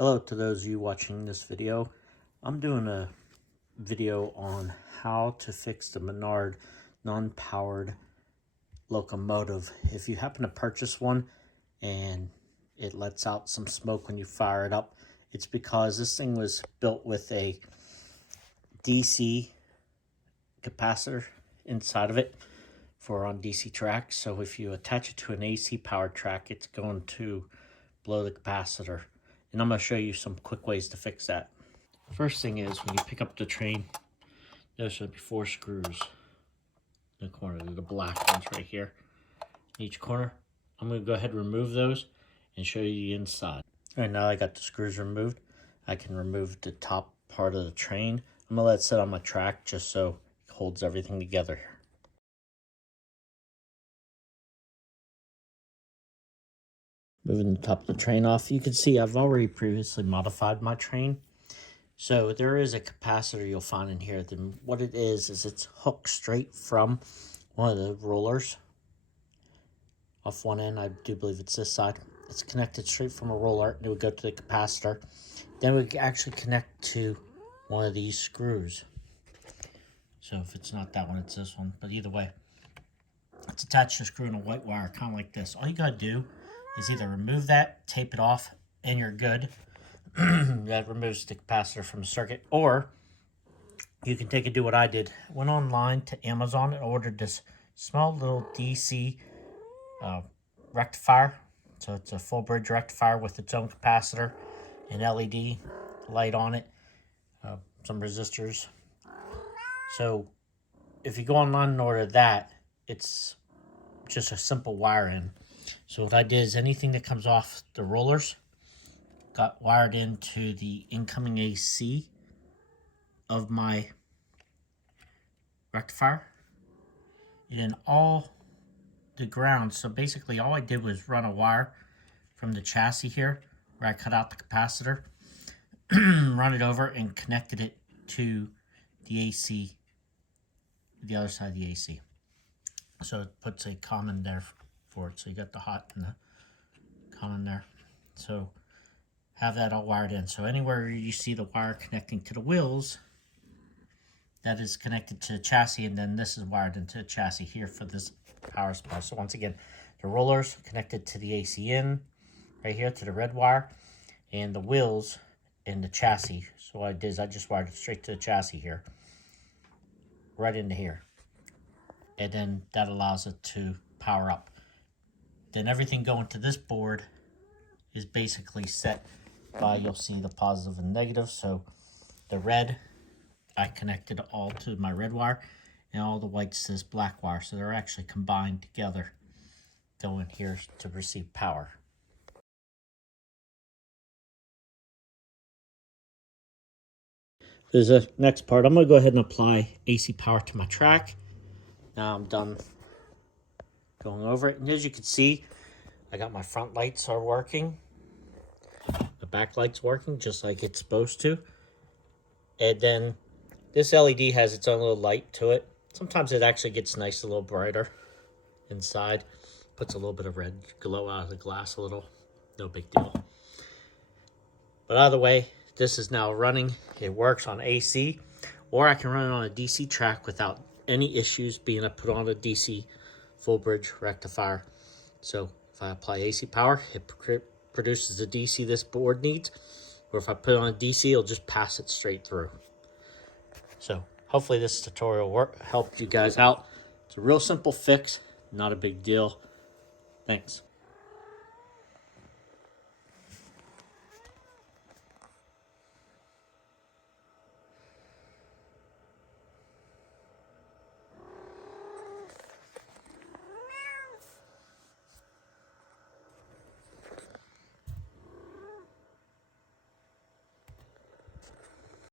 Hello to those of you watching this video. I'm doing a video on how to fix the Menards non-powered locomotive. If you happen to purchase one and it lets out some smoke when you fire it up, it's because this thing was built with a DC capacitor inside of it for on DC tracks. So if you attach it to an AC powered track, it's going to blow the capacitor. And I'm going to show you some quick ways to fix that. First thing is, when you pick up the train, there should be 4 screws in the corner. They're the black ones right here in each corner. I'm going to go ahead and remove those and show you the inside. All right, now I got the screws removed. I can remove the top part of the train. I'm going to let it sit on my track just so it holds everything together here. Moving the top of the train off, you can see I've already previously modified my train. So there is a capacitor you'll find in here. Then what it is it's hooked straight from one of the rollers off one end. I do believe it's this side. It's connected straight from a roller, and it would go to the capacitor. Then we actually connect to one of these screws. So if it's not that one, it's this one. But either way, it's attached to a screw and a white wire, kind of like this. All you gotta do is either remove that, tape it off, and you're good. That removes the capacitor from the circuit. Or you can take and do what I did. Went online to Amazon and ordered this small little DC rectifier. So it's a full bridge rectifier with its own capacitor, an LED light on it, some resistors. So if you go online and order that, it's just a simple wire in. So what I did is anything that comes off the rollers got wired into the incoming AC of my rectifier. And then all the ground, so basically all I did was run a wire from the chassis here where I cut out the capacitor, run it over and connected it to the AC, the other side of the AC. So it puts a common there for it. So you got the hot and the common there. So have that all wired in. So anywhere you see the wire connecting to the wheels, that is connected to the chassis, and then this is wired into the chassis here for this power supply. So once again, the rollers connected to the AC in right here to the red wire, and the wheels in the chassis. So what I did is I just wired it straight to the chassis here, right into here. And then that allows it to power up. Then everything going to this board is basically set by, you'll see the positive and negative. So the red, I connected all to my red wire, and all the whites to this black wire. So they're actually combined together going here to receive power. There's a next part. I'm going to go ahead and apply AC power to my track. Now I'm done going over it. And as you can see, I got my front lights are working. The back light's working just like it's supposed to. And then this LED has its own little light to it. Sometimes it actually gets nice, a little brighter inside. Puts a little bit of red glow out of the glass a little. No big deal. But either way, this is now running. It works on AC, or I can run it on a DC track without any issues being put on a DC full bridge rectifier. So if I apply AC power, it produces the DC this board needs. Or if I put it on a DC, it'll just pass it straight through. So hopefully this tutorial helped you guys out. It's a real simple fix, not a big deal. Thanks.